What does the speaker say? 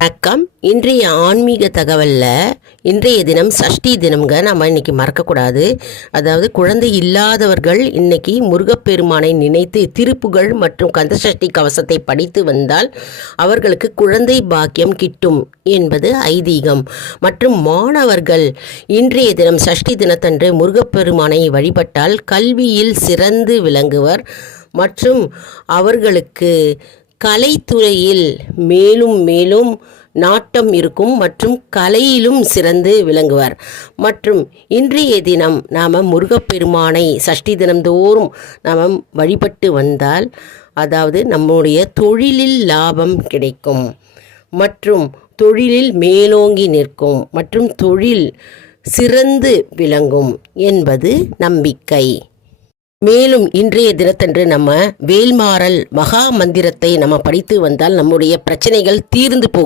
வணக்கம். இன்றைய ஆன்மீக தகவலில் இன்றைய தினம் சஷ்டி தினம்ங்க. நம்ம இன்றைக்கி மறக்கக்கூடாது. அதாவது குழந்தை இல்லாதவர்கள் இன்றைக்கி முருகப்பெருமானை நினைத்து திருப்புகழ் மற்றும் கந்தசஷ்டி கவசத்தை படித்து வந்தால் அவர்களுக்கு குழந்தை பாக்கியம் கிட்டும் என்பது ஐதீகம். மற்றும் மாணவர்கள் இன்றைய தினம் சஷ்டி தினத்தன்று முருகப்பெருமானை வழிபட்டால் கல்வியில் சிறந்து விளங்குவர். மற்றும் அவர்களுக்கு கலைத்துறையில் மேலும் மேலும் நாட்டம் இருக்கும் மற்றும் கலையிலும் சிறந்து விளங்குவார். மற்றும் இன்றைய தினம் நாம் முருகப்பெருமானை சஷ்டி தினந்தோறும் நாம் வழிபட்டு வந்தால் அதாவது நம்முடைய தொழிலில் லாபம் கிடைக்கும் மற்றும் தொழிலில் மேலோங்கி நிற்கும் மற்றும் தொழில் சிறந்து விளங்கும் என்பது நம்பிக்கை. மேலும் இன்றைய தினத்தன்று நம்ம வேல்மாறல் மகா மந்திரத்தை நம்ம படித்து வந்தால் நம்முடைய பிரச்சனைகள் தீர்ந்து போகும்.